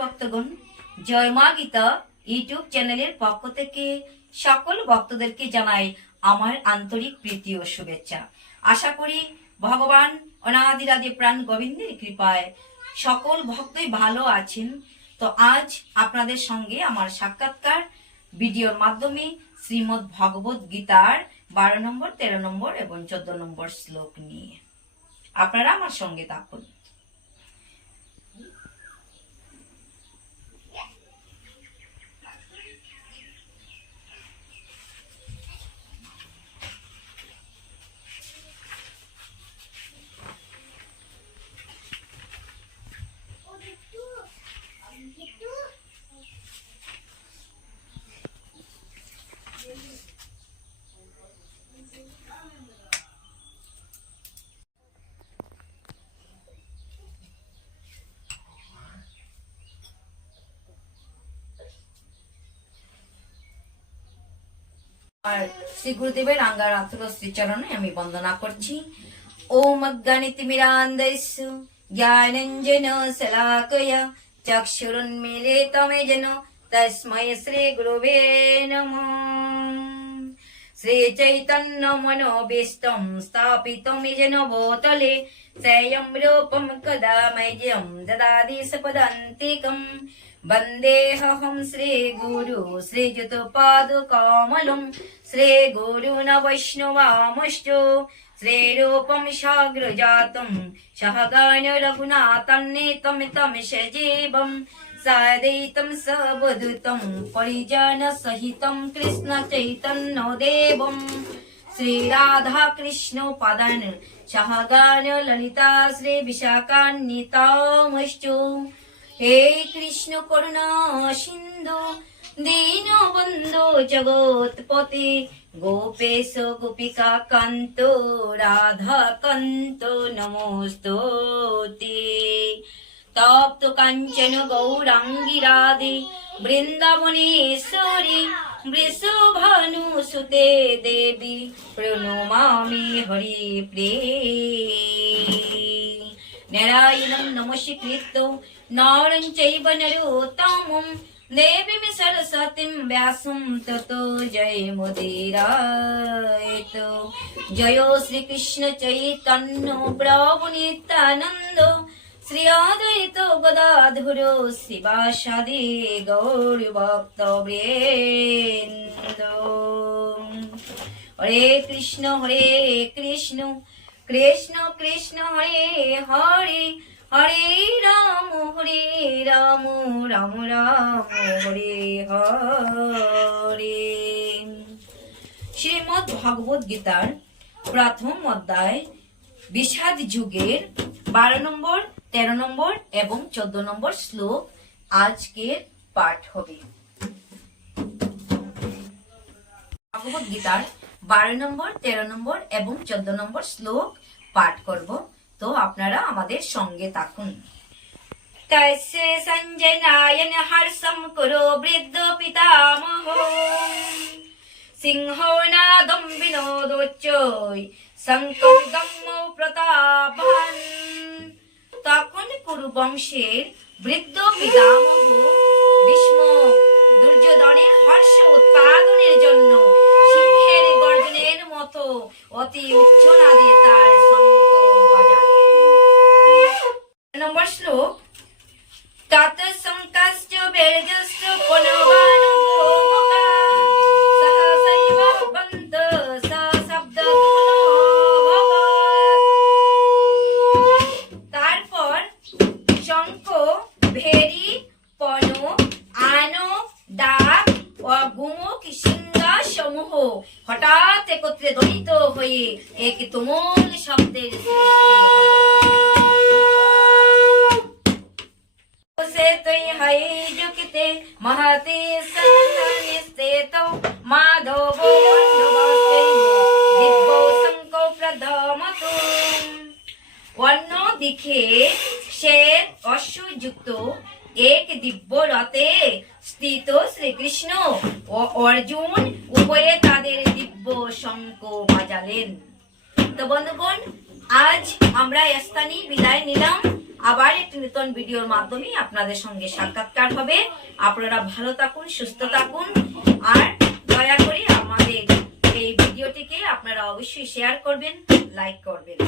ভক্তগণ, জয় মা গীতা ইউটিউব চ্যানেলের পক্ষ থেকে সকল ভক্তদেরকে জানাই আমার আন্তরিক প্রীতি ও শুভেচ্ছা। আশা করি ভগবান অনাদিরাদি প্রাণ গোবিন্দের কৃপায় সকল ভক্তই ভালো আছেন। তো আজ আপনাদের সঙ্গে আমার সাক্ষাৎকার। ভিডিওর মাধ্যমে শ্রীমদ্ ভগবত গীতার বারো নম্বর, তেরো নম্বর এবং চোদ্দ নম্বর শ্লোক নিয়ে। আপনারা আমার সঙ্গে থাকুন। আর শ্রী গুরুদেবের আঙ্গার আতুর শ্রীচরণে আমি বন্দনা করছি। ওম অজ্ঞানিতিমিরান্দস্য জ্ঞানঞ্জন শলাকয়া চক্ষুরুন্মিলিতমে যেন তস্মৈ শ্রী গুরুবে নমঃ। শ্রীচৈতন্য মনোবিষ্টম স্থাপিতম যেন ভূতলে স্বয়ং রূপম কদা মह्यं দদাদি সপদান্তিকম। वन्देऽहं श्रीगुरु श्रीयुतपादकमलं श्रीगुरुन वैष्णवामश्च श्रीरूपं साग्रजातं सहगान रघुनाथन्नेतं तं सजीवं सादैतं सवदुतं परिजनसहितं कृष्णचैतन्यदेवं श्रीराधाकृष्णपदन् सहगान ललिता श्रीविशाखान्वितामश्च হে কৃষ্ণ করুণা সিন্ধু দীনবন্ধু জগৎপতি গোপেশ গোপিকা কান্ত, রাধা কান্ত নমস্তুতে। তপ্ত কাঞ্চন গৌরাঙ্গী রাধে, বৃন্দাবনেশ্বরী বৃষভানু সুতে দেবী, প্রণমামি হরি প্রিয়। নমস্কৃত নরং চৈব নরোত্তমং দেবীম সরস্বতীম ব্যাসম ততো জয় মুদিরায়ত জয় শ্রীকৃষ্ণ চৈতন্য প্রভু নিত্যানন্দ শ্রী অদ্বৈত গদাধর শিবাসাদি গৌর ভক্ত বৃন্দ হরে কৃষ্ণ হরে কৃষ্ণ কৃষ্ণ কৃষ্ণ হরে হরে হরে রাম হরে রাম রাম রাম, হরে হরে। শ্রীমদ ভগবত গীতার প্রথম অধ্যায়, বিষাদ যুগের বারো নম্বর, তেরো নম্বর এবং চোদ্দ নম্বর শ্লোক আজকের পাঠ হবে। ভগবত গীতার বারো নম্বর, তেরো নম্বর এবং চোদ্দ নম্বর শ্লোক পাঠ করব। তো আপনারা আমাদের সঙ্গে থাকুন। তস্য সঞ্জনায়ন হর্ষম কুরু বৃদ্ধ পিতামহ। সিংহ নাদম বিনোদোচ্চয় শঙ্কম গম্ম প্রতাপান। তখন কুরু বংশের বৃদ্ধ পিতামহ 어디 욕조 দিব্য শঙ্ক প্রধমত অন্যদিকে অশ্বযুক্ত এক দিব্য রথে স্থিত শ্রীকৃষ্ণ ও অর্জুন উভয়ে তাদের দিব্য শঙ্খ বাজালেন। তো বন্ধুগণ, আজ আমরা এস্তানি বিদায় নিলাম। আবার একটি নতুন ভিডিওর মাধ্যমে আপনাদের সঙ্গে সাক্ষাৎকার হবে। আপনারা ভালো থাকুন, সুস্থ থাকুন। আর দয়া করে আমাদের এই ভিডিওটিকে আপনারা অবশ্যই শেয়ার করবেন লাইক করবেন।